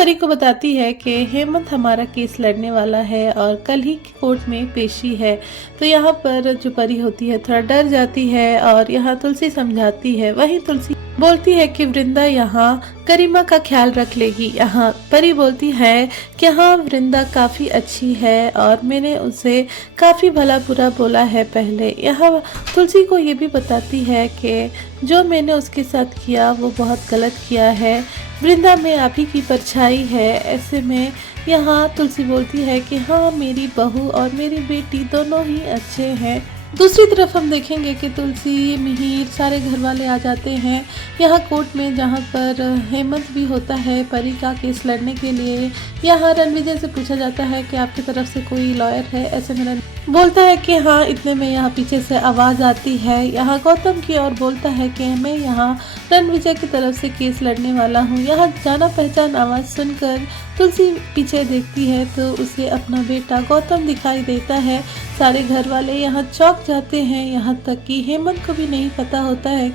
परी को बताती है कि हेमंत हमारा केस लड़ने वाला है और कल ही कोर्ट में पेशी है। तो यहाँ पर जो परी होती है थोड़ा डर जाती है और यहाँ तुलसी समझाती है। वहीं तुलसी बोलती है कि वृंदा यहाँ करीमा का ख्याल रख लेगी। यहाँ परी बोलती है कि हाँ, वृंदा काफ़ी अच्छी है और मैंने उसे काफ़ी भला बुरा बोला है पहले। यहाँ तुलसी को ये भी बताती है कि जो मैंने उसके साथ किया वो बहुत गलत किया है। वृंदा में आप ही की परछाई है। ऐसे में यहाँ तुलसी बोलती है कि हाँ, मेरी बहू और मेरी बेटी दोनों ही अच्छे हैं। दूसरी तरफ हम देखेंगे कि तुलसी, मिहिर, सारे घर वाले आ जाते हैं यहाँ कोर्ट में, जहाँ पर हेमंत भी होता है परी का केस लड़ने के लिए। यहाँ रणविजय से पूछा जाता है कि आपकी तरफ से कोई लॉयर है। ऐसे में रण बोलता है कि हाँ। इतने में यहाँ पीछे से आवाज़ आती है यहाँ गौतम की और बोलता है कि मैं यहाँ रणविजय की तरफ से केस लड़ने वाला हूँ। यहाँ जाना पहचान आवाज़ सुनकर तुलसी पीछे देखती है तो उसे अपना बेटा गौतम दिखाई देता है। सारे घर वाले यहाँ चौंक जाते हैं, यहाँ तक कि हेमंत को भी नहीं पता होता है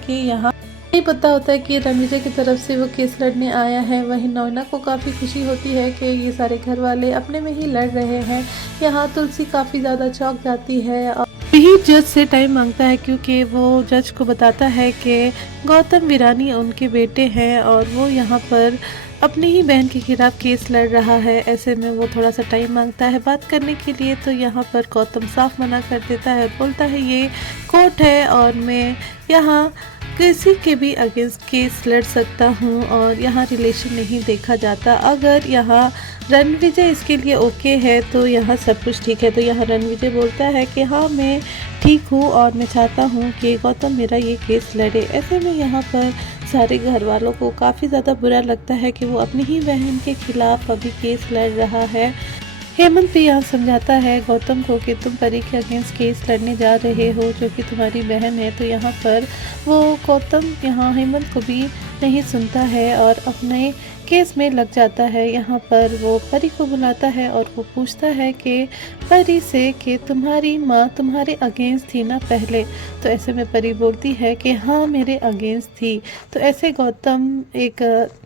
कि रणविजय की तरफ से वो केस लड़ने आया है। वहीं नैना को काफ़ी खुशी होती है कि ये सारे घर वाले अपने में ही लड़ रहे हैं। यहाँ तुलसी काफ़ी ज़्यादा चौंक जाती है और यही जज से टाइम मांगता है, क्योंकि वो जज को बताता है कि गौतम वीरानी उनके बेटे हैं और वो यहाँ पर अपनी ही बहन के खिलाफ केस लड़ रहा है। ऐसे में वो थोड़ा सा टाइम मांगता है बात करने के लिए। तो यहाँ पर गौतम साफ मना कर देता है, बोलता है ये कोर्ट है और मैं यहाँ किसी के भी अगेंस्ट केस लड़ सकता हूँ और यहाँ रिलेशन नहीं देखा जाता। अगर यहाँ रणविजय इसके लिए ओके है तो यहाँ सब कुछ ठीक है। तो यहाँ रणविजय बोलता है कि हाँ, मैं ठीक हूँ और मैं चाहता हूँ कि गौतम मेरा ये केस लड़े। ऐसे में यहाँ पर सारे घर वालों को काफ़ी ज़्यादा बुरा लगता है कि वो अपनी ही बहन के खिलाफ अभी केस लड़ रहा है। हेमंत भी यहाँ समझाता है गौतम को कि तुम परी के अगेंस्ट केस लड़ने जा रहे हो जो कि तुम्हारी बहन है। तो यहाँ पर वो गौतम यहाँ हेमंत को भी नहीं सुनता है और अपने केस में लग जाता है। यहाँ पर वो परी को बुलाता है और वो पूछता है कि परी से कि तुम्हारी माँ तुम्हारे अगेंस्ट थी ना पहले। तो ऐसे में परी बोलती है कि हाँ, मेरे अगेंस्ट थी। तो ऐसे गौतम एक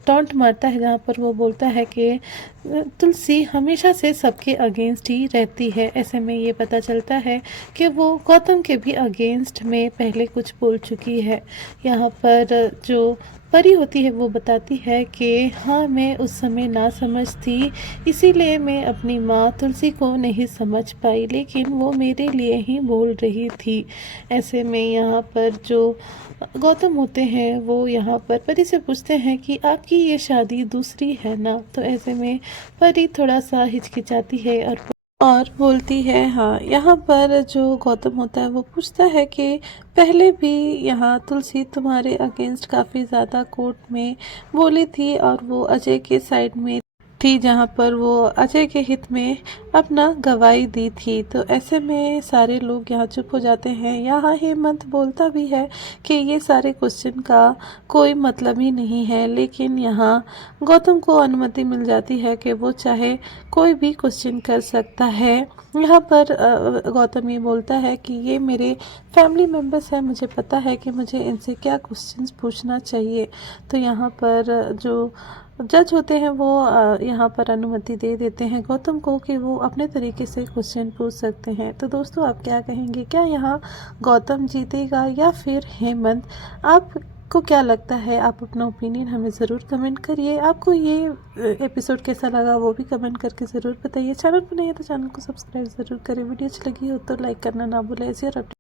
टॉन्ट मारता है जहाँ पर वो बोलता है कि तुलसी हमेशा से सबके अगेंस्ट ही रहती है। ऐसे में ये पता चलता है कि वो गौतम के भी अगेंस्ट में पहले कुछ बोल चुकी है। यहाँ पर जो परी होती है वो बताती है कि हाँ, मैं उस समय ना समझ थी, इसीलिए मैं अपनी माँ तुलसी को नहीं समझ पाई, लेकिन वो मेरे लिए ही बोल रही थी। ऐसे में यहाँ पर जो गौतम होते हैं वो यहाँ पर परी से पूछते हैं कि आपकी ये शादी दूसरी है ना। तो ऐसे में परी थोड़ा सा हिचकिचाती है और बोलती है हाँ। यहाँ पर जो गौतम होता है वो पूछता है कि पहले भी यहाँ तुलसी तुम्हारे अगेंस्ट काफ़ी ज़्यादा कोर्ट में बोली थी और वो अजय के साइड में थी, जहाँ पर वो अजय के हित में अपना गवाही दी थी। तो ऐसे में सारे लोग यहाँ चुप हो जाते हैं। यहाँ हेमंत बोलता भी है कि ये सारे क्वेश्चन का कोई मतलब ही नहीं है, लेकिन यहाँ गौतम को अनुमति मिल जाती है कि वो चाहे कोई भी क्वेश्चन कर सकता है। यहाँ पर गौतम ये बोलता है कि ये मेरे फैमिली मेम्बर्स हैं, मुझे पता है कि मुझे इनसे क्या क्वेश्चंस पूछना चाहिए। तो यहाँ पर जो जज होते हैं वो यहाँ पर अनुमति दे देते हैं गौतम को कि वो अपने तरीके से क्वेश्चन पूछ सकते हैं। तो दोस्तों, आप क्या कहेंगे? क्या यहाँ गौतम जीतेगा या फिर हेमंत? आपको क्या लगता है? आप अपना ओपिनियन हमें ज़रूर कमेंट करिए। आपको ये एपिसोड कैसा लगा वो भी कमेंट करके ज़रूर बताइए। चैनल पर नहीं है तो चैनल को सब्सक्राइब ज़रूर करें। वीडियो अच्छी लगी हो तो लाइक करना ना भूलें। ऐसे और